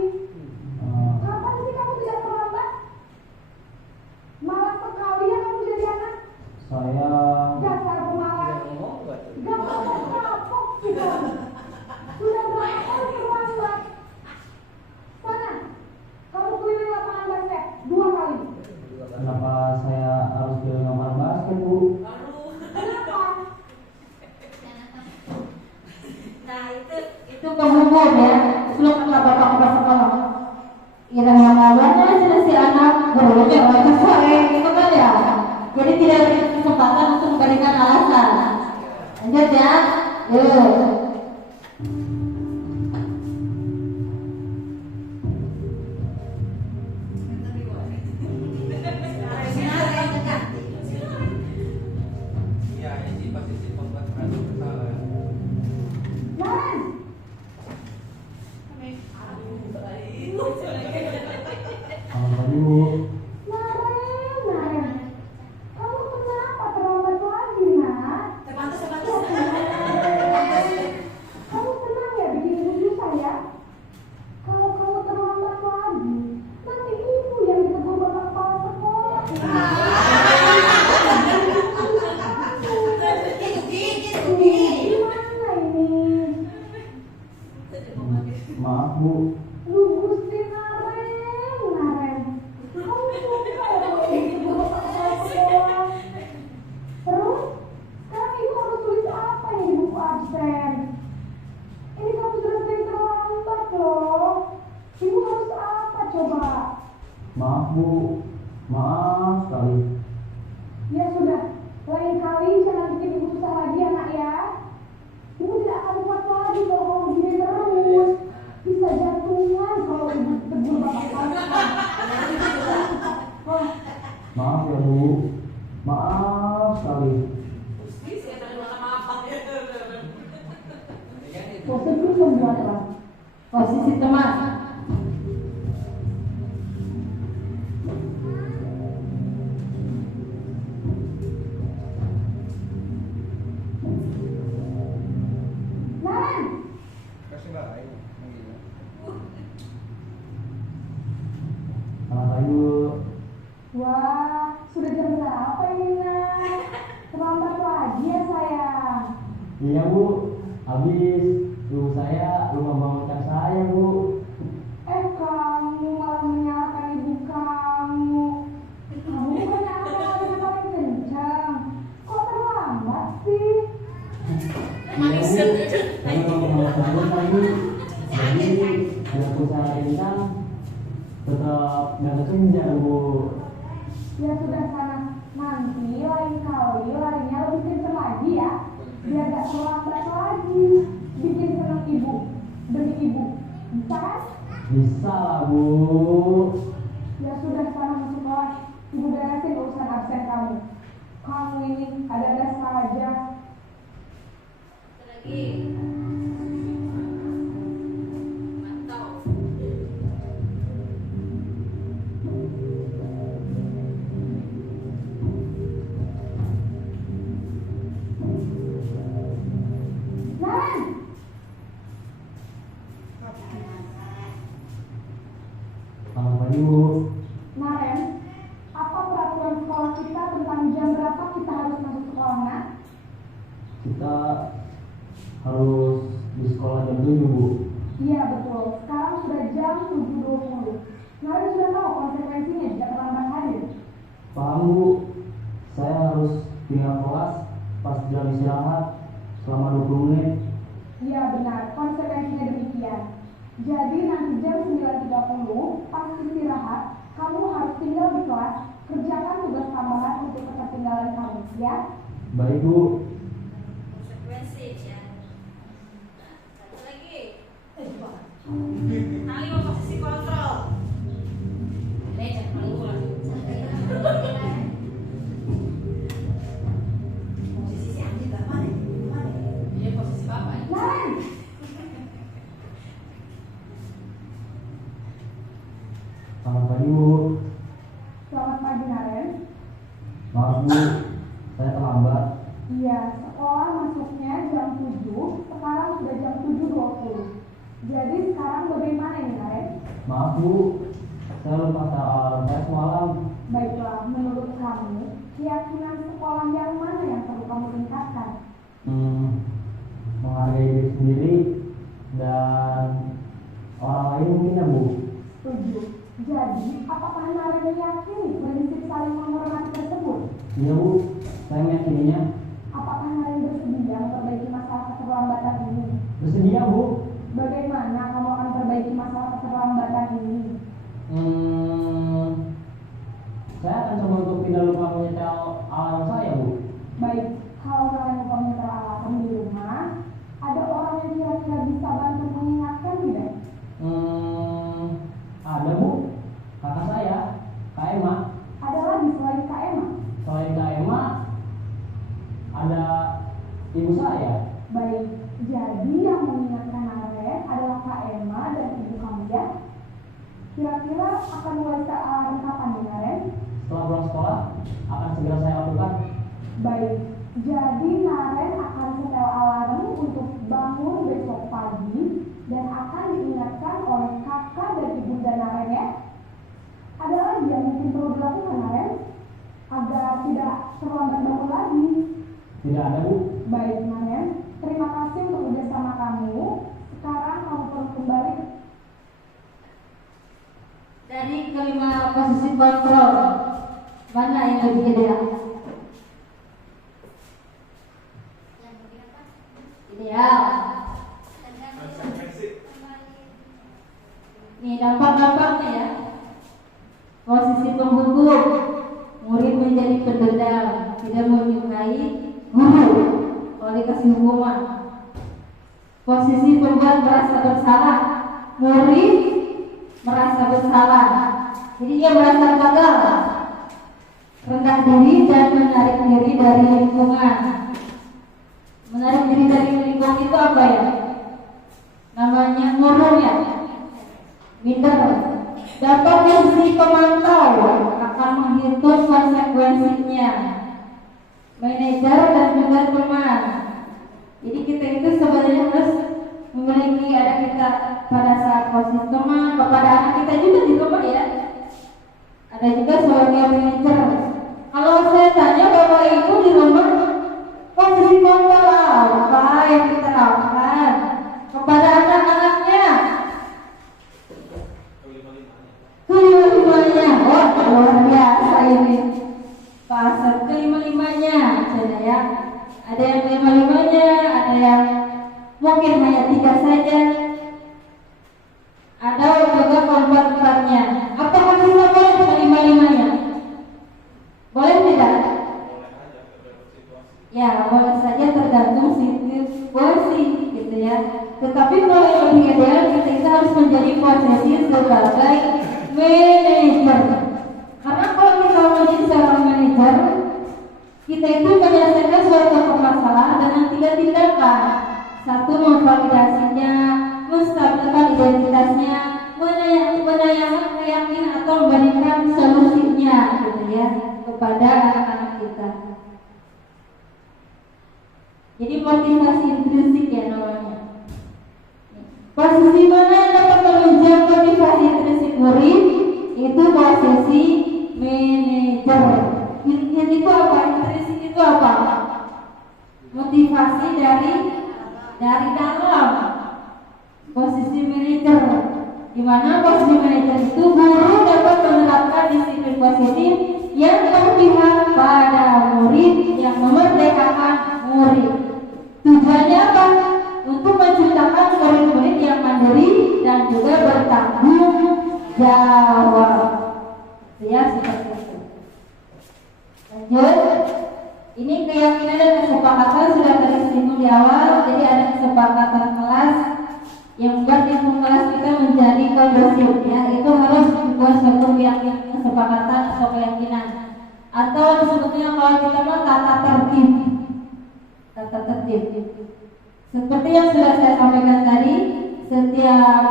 Kapan sih kamu tidak terlambat? Malas sekali ya kamu jadi anak. saya Dasar pemalas. Gak kapok-kapok sih kamu. Sudah berapa kali terlambat? Sana, kamu keliling lapangan basket 2 kali. kenapa saya harus ke lapangan basket, Bu? Kenapa? Nah itu penghukum ya. Suluklah bapak ke sekolah. Irang lawannya sudah si anak gurunya orang sore gitu kan ya. Jadi tidak ada kesempatan untuk memberikan alasan. Lanjut ya. Yuk. Iya, ini sih posisi pembuat perasaan bersalah. Naren, Selamat pagi, Bu. Naren, kamu kenapa terlambat lagi, nak? Kamu senang ya bikin ibu susah ya? Kalau kamu terlambat lagi, nanti ibu yang ditegur bapak kepala sekolah. Gimana ini? Maaf, Bu. Lu Gusti Naren. Kamu suka ya kalau ditegur bapak kepala sekolah? Terus, sekarang ibu harus tulis apa ini di buku absen? Ini kamu sudah sering terlambat loh. Ibu harus apa coba? Maaf, Bu. Maaf sekali. Ya sudah, lain kali jangan bikin ibu susah lagi ya nak ya. Ibu tidak akan kuat lagi kalau kamu begini terus. Bisa jantungan kalau ibu tegur bapak kamu. Maaf ya, Bu. Maaf sekali. Posisi membuatlah. Posisi teman. Naren, Kasih baik. Selamat pagi, Bu. wah sudah jam berapa ini nak? Terlambat lagi ya sayang. Iya, Bu. Habis ibu saya lupa bangunkan saya, Bu. Kamu malah menyalahkan ibu kamu. Kamu bukannya anak yang paling kencang. Kok terlambat sih? Iya, Bu. Saya mau tersebut lagi. Jadi ada usaha kencang tetap nggak kekejar, Bu. Ya sudah sana. Nanti lain kali larinya lebih kencang lagi ya. Biar gak terlambat lagi. Bikin senang ibu. Demi ibu. Bisa kan? Bisa lah, Bu. Ya sudah sana masuk kelas. Ibu beresin urusan absen kamu. Kamu ini ada-ada saja. Naren, Selamat pagi, Bu. Naren, apa peraturan sekolah kita tentang jam berapa kita harus masuk sekolah, nak? Kita harus di sekolah jam 7, Bu. Iya betul, sekarang sudah jam 7.20. Naren sudah tahu konsekuensinya jika terlambat hadir. Paham, Bu. Saya harus tinggal kelas pas jam istirahat selama 20 menit. Iya benar, konsekuensinya demikian. Jadi nanti jam 9.30 pas istirahat, kamu harus tinggal di kelas, kerjakan tugas tambahan untuk ketertinggalan kamu, ya? Baik, Bu. Konsekuensi ya. Satu lagi. Ali mau posisi kontrol. Jangan keluar. Posisi si Andi gak mana? Iya posisi bapak. Naren, Selamat pagi, Bu. selamat pagi Naren. Maaf, Bu. Saya terlambat. Iya, sekolah masuknya jam 7, Jadi sekarang bagaimana ini, Naren? Maaf Bu, saya lupa soal alarm saya semalam. Baiklah, menurut kamu, keyakinan sekolah yang mana yang perlu kamu tingkatkan? Menghargai diri sendiri dan orang lain mungkin ya Bu. Setuju. Jadi, apakah Naren meyakini prinsip saling menghormati tersebut? Iya Bu, saya meyakininya. Apakah Naren bersedia memperbaiki masalah keterlambatan ini? Bersedia Bu. Bagaimana kamu akan perbaiki masalah keterlambatan ini? Saya akan coba untuk tidak lupa menyetel alarm saya Bu. Baik, kalau Naren lupa menyetel alarm di rumah, ada orang yang kira-kira bisa bantu mengingatkan tidak? Ada Bu, kakak saya, Kak Emma. Ada lagi selain Kak Emma? Selain Kak Emma, ada ibu saya. Baik, jadi yang mengingatkan Naren adalah Kak Emma dan ibu kamu ya? Kira-kira akan mulai alarm kapan nih Naren? Setelah pulang sekolah, akan segera saya lakukan. Baik, jadi Naren akan setel alarm untuk bangun besok pagi dan akan diingatkan oleh kakak dan ibunda Naren ya. Ada lagi yang mungkin perlu dilakukan Naren agar tidak terlambat bangun lagi? Tidak ada Bu. Baik Naren, terima kasih untuk kerjasama kamu. Sekarang kamu perlu kembali. Dari kelima posisi kontrol, mana yang lebih ideal? Ideal. Nih dampak-dampaknya ya. Posisi penghukum, murid menjadi pendendam, tidak menyukai guru kalau dikasih hukuman. Posisi pembuat merasa bersalah, murid merasa bersalah, jadi dia merasa gagal, rendah diri dan menarik diri dari lingkungan. Menarik diri dari lingkungan itu apa ya? Namanya ngurung ya, minder. Dampaknya si pemantau akan menghitung konsekuensinya, manajer dan juga teman. Jadi kita itu sebenarnya harus memiliki ada kita pada saat posisi teman kepada anak kita juga di rumah ya. Ada juga sebagai manajer. Kalau saya tanya bapak ibu di rumah, posisi kontrol apa yang diterapkan kepada anak-anaknya? Kelima-limanya, oh luar biasa ini. Pasal kelima-limanya, saja ya. Ada yang kelima-limanya, ada yang mungkin hanya 3 saja. Ada juga keempat-empatnya. Apakah kita boleh kelima-limanya? Boleh tidak? Ya, boleh saja tergantung situasi, gitu ya. Tetapi kalau yang lebih ideal kita harus menjadi posisi sebagai manajer. Karena kalau kita menjadi seorang manajer, kita itu menyelesaikan suatu permasalahan dengan 3 tindakan. 1, memvalidasinya, menstabilkan identitasnya, menanyakan keyakinan atau memberikan solusinya, gitu ya, kepada anak-anak kita. Jadi motivasi intrinsik ya namanya. Posisi mana yang dapat menunjang motivasi intrinsik murid? Itu posisi manajer. Itu apa? Intrinsik itu apa? Motivasi dari dalam. Posisi manajer, di mana posisi manajer itu guru dapat menerapkan disiplin positif yang berpihak pada murid, yang memerdekakan murid. Tujuannya apa? Untuk menciptakan murid-murid yang mandiri dan juga bertanggung jawab. Ya, seperti itu. Lanjut. Ini keyakinan dan kesepakatan sudah tersinggung di awal. Jadi ada kesepakatan kelas yang membuat lingkungan kelas kita menjadi kondusif. Ya, itu harus dibuat suatu keyakinan, kesepakatan atau keyakinan. Atau disebutnya kalau kita mau tata tertib. Tata tertib. Seperti yang sudah saya sampaikan tadi, setiap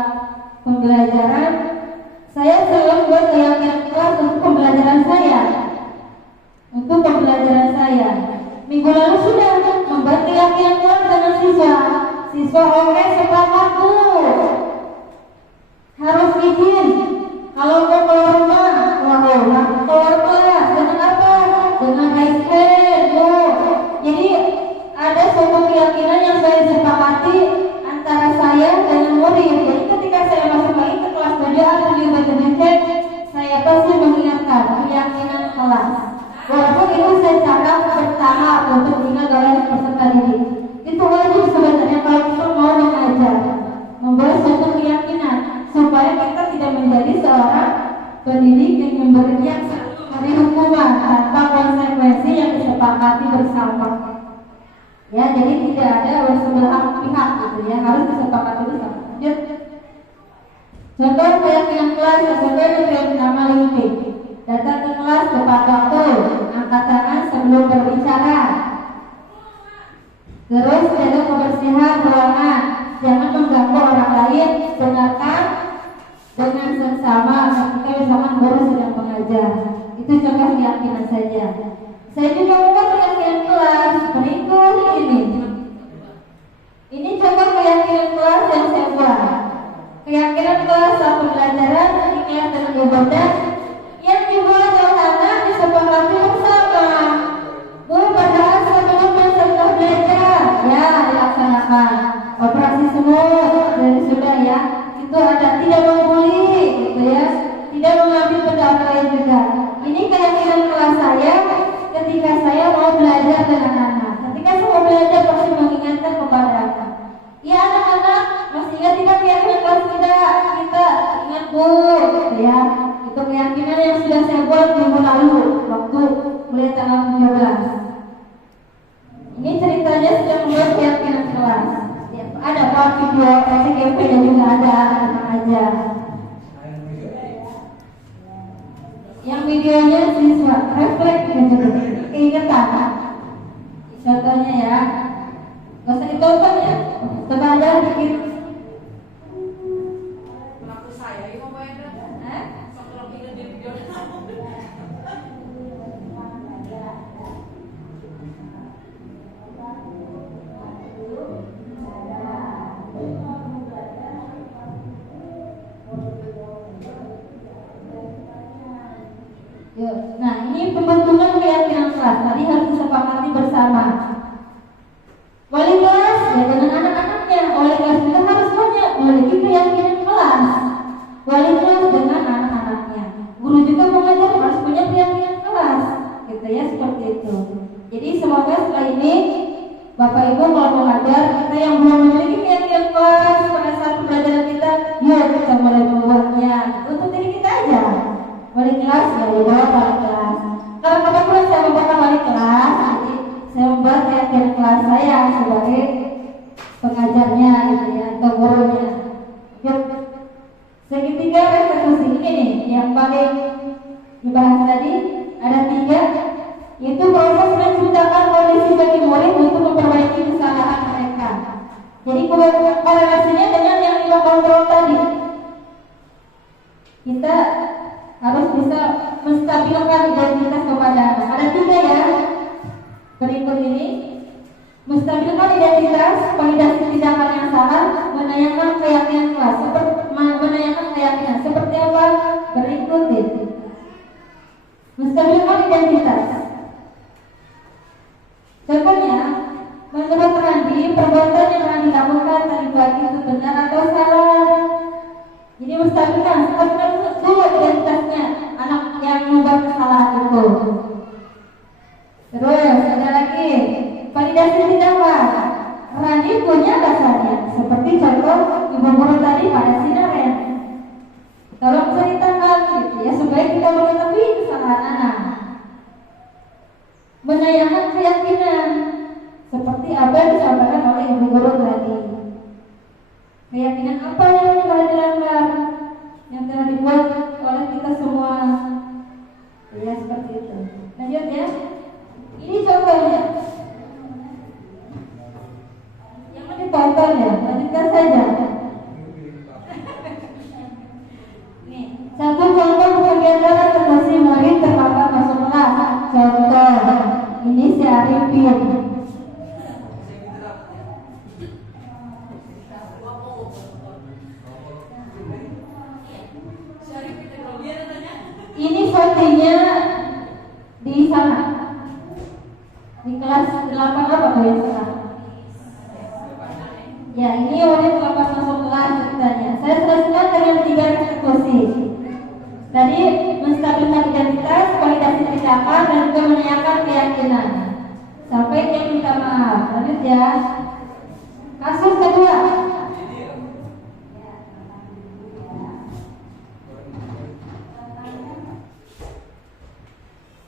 pembelajaran saya selalu buat keyakinan kelas untuk pembelajaran saya. Untuk pembelajaran saya, minggu lalu sudah membuat keyakinan kelas dengan siswa. Siswa oke sepakat Bu. harus izin. Kalau mau keluar rumah, keluar kelas dengan apa? Dengan iPad, Bu. Jadi ada suatu keyakinan yang saya sepakati antara saya dengan murid. Jadi ketika saya masuk lagi ke kelas 7A atau di BTBC, saya pasti mengingatkan keyakinan kelas. Walaupun itu secara bertahap untuk ingat oleh peserta didik. Itu wajib sebenarnya kalau kita mau mengajar, membuat suatu keyakinan supaya kita tidak menjadi seorang pendidik yang memberi hukuman tanpa konsekuensi yang disepakati bersama. Ya, jadi tidak ada bersebelah pihak gitu ya, harus disepakati bersama. Lanjut. Contoh keyakinan kelas sesuai dengan nama Limpik. Datang ke kelas tepat waktu, angkat tangan sebelum berbicara. Terus jaga kebersihan ruangan, jangan mengganggu orang lain, dengarkan dengan seksama ketika misalkan guru sedang mengajar. Itu contoh keyakinan saja. Saya juga membuat keyakinan kelas berikut ini. Ini contoh keyakinan kelas yang saya buat. Keyakinan kelas saat pembelajaran diingat dengan ibadah yang dibuat oleh anak disepakati bersama. Bu, padahal sebelum dan setelah belajar ya dilaksanakan. Operasi semut dari sudah ya. Itu ada tidak membuli gitu ya. Tidak mengambil benda orang lain juga. Ini keyakinan kelas saya ketika saya mau belajar dengan anak. Ketika saya mau belajar pasti mengingatkan kepada anak. Ya anak-anak, masih ingat tidak keyakinan kelas kita ingat Bu gitu ya. Itu keyakinan yang sudah saya buat minggu lalu waktu mulai tanggal 17. Ini ceritanya sudah membuat keyakinan kelas. Ya, ada Pak video SCKP dan juga ada tenang aja. Yang videonya siswa refleks gitu, keingetan. Contohnya ya, nggak usah ditonton ya, coba aja bikin. Pelaku saya ini mau main kan? Sampai lagi di video. Nah, ini pembentukan keyakinan kelas. Tadi harus disepakati bersama. Wali kelas ya dengan anak-anaknya. Wali kelas juga harus memiliki keyakinan kelas. Wali kelas dengan anak-anaknya. Guru juga mengajar harus punya keyakinan kelas. Gitu ya, seperti itu. Jadi semoga setelah ini Bapak Ibu kalau mengajar kita yang belum memiliki keyakinan kelas pada saat pembelajaran kita, yuk kita mulai membuatnya untuk diri kita aja. Wali kelas ya dibawa wali kelas. Kalau kebetulan saya membuat wali kelas, jadi saya membuat keyakinan kelas saya sebagai pengajarnya gitu ya, atau gurunya. Yuk. Segitiga restitusi ini nih yang paling dibahas tadi ada 3, yaitu proses menciptakan kondisi bagi murid untuk memperbaiki kesalahan mereka. Jadi korelasinya dengan yang 5 kontrol tadi. Kita harus bisa menstabilkan identitas kepada anak. Ada 3 ya. Berikut ini menstabilkan identitas, validasi tindakan yang salah, menanyakan keyakinan kelas. Menanyakan keyakinan seperti apa? Berikut ini. Menstabilkan identitas. Contohnya, menurut Randi, perbuatan yang Randi lakukan tadi pagi itu benar atau salah. Jadi menstabilkan dulu identitasnya anak yang membuat kesalahan itu. Terus ada lagi validasi tindakan. Randi punya dasarnya, seperti contoh ibu guru tadi pada sinaren. Tolong ceritakan gitu ya supaya kita mengetahui kesalahan anak. Menanyakan keyakinan seperti apa yang disampaikan oleh ibu guru tadi. Keyakinan apa yang telah dilanggar, yang telah dibuat oleh kita semua. Ya seperti itu. Lanjut ya. Ini contohnya. Yang ditonton ya, lanjutkan saja. Nih, satu contoh kegiatan restitusi murid terlambat masuk kelas. Contoh, ini si Arifin. sepertinya di sana. Di kelas 8 apa kalian sekarang? Ya, ini unit 8 masuk kelas ceritanya. Saya selesaikan dengan 3 eksekusi. Tadi menstabilkan identitas, validasi tindakan, dan juga menanyakan keyakinan. Sampai dia minta maaf. Lanjut ya. Kasus kedua.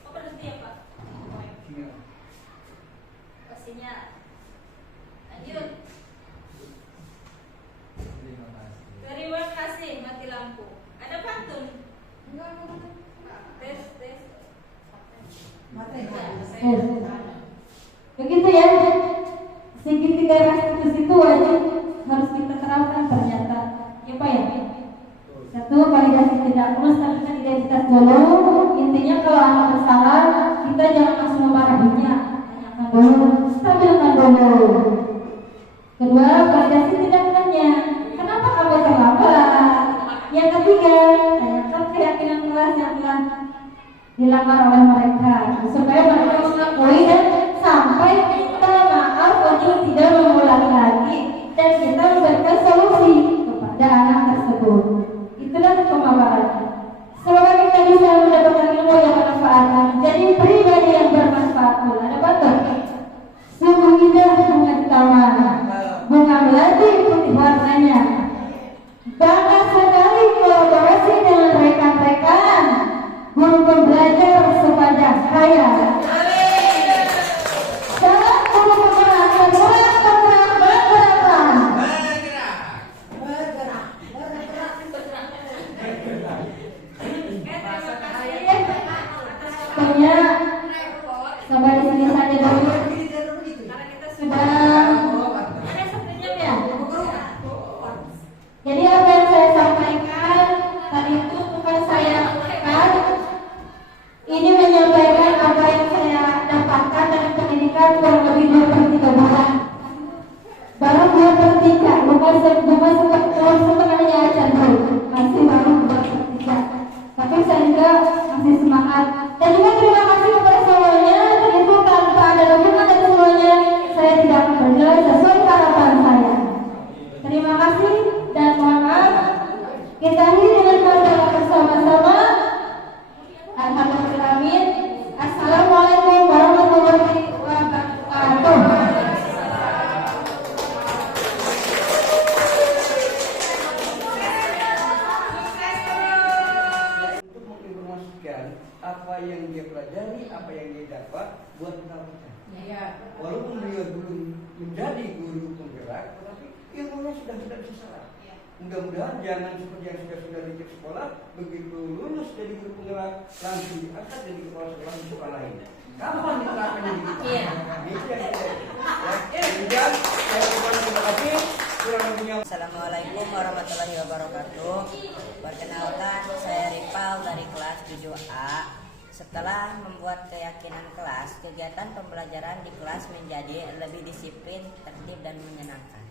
Oh, berhenti ya, Pak? Pastinya. Lanjut. Terima kasih, mati lampu. Ada pantun? Enggak. Tes. Begitu ya. Segitiga restitusi itu wajib harus kita terapkan ternyata. Ya Pak ya. Satu, validasi tidak menstabilkan identitas dulu. Intinya kalau anak bersalah, kita jangan langsung memarahinya. Tanyakan dulu, stabilkan dulu. Kedua, validasi tindakannya. Kenapa kamu terlambat? Yang ketiga, tanyakan keyakinan kelas yang telah dilanggar oleh mereka, supaya mereka mengakui dan sampai minta maaf untuk tidak mengulang lagi, dan kita memberikan solusi kepada anak tersebut. Itulah pemaparannya. Semoga kita bisa mendapatkan ilmu yang bermanfaat, jadi pribadi yang bermanfaat pula. Ada betul? Sungguh indah bunga di taman, bunga melati putih warnanya. Bangga sekali kolaborasi dengan rekan-rekan guru pembelajar sepanjang saya. Salam guru penggerak, bergerak. Pokoknya sampai di sini saja dulu. Karena kita Sudah. ada sebenarnya ya. Jadi apa yang saya sampaikan tadi itu bukan saya lakukan. Ini menyampaikan apa yang saya dapatkan dari pendidikan kurang lebih 2/3 bulan. Baru 2/3, bukan setengahnya aja dulu. Masih baru 2/3. Tapi saya juga masih semangat. Dan juga terima kasih kepada semuanya. Dan itu tanpa ada dukungan dari semuanya, saya tidak akan berjalan sesuai harapan saya. Terima kasih dan mohon maaf. Kita akhiri dengan berdoa bersama-sama. Alhamdulillah. Assalamualaikum warahmatullahi wabarakatuh. Untuk menginformasikan apa yang dia pelajari, apa yang dia dapat buat menerapkan. Walaupun beliau belum menjadi guru penggerak, tetapi ilmunya sudah tidak bisa salah. Mudah-mudahan jangan seperti yang sudah di sekolah, begitu lulus dari guru penggerak langsung diangkat jadi kepala sekolah di sekolah lain. Kapan diterapkannya di kita? Iya. Itu yang kita. Kemudian saya ucapkan terima kasih. Kurang lebihnya. Assalamualaikum warahmatullahi wabarakatuh. Perkenalkan, saya Ripal dari kelas 7A. Setelah membuat keyakinan kelas, kegiatan pembelajaran di kelas menjadi lebih disiplin, tertib, dan menyenangkan.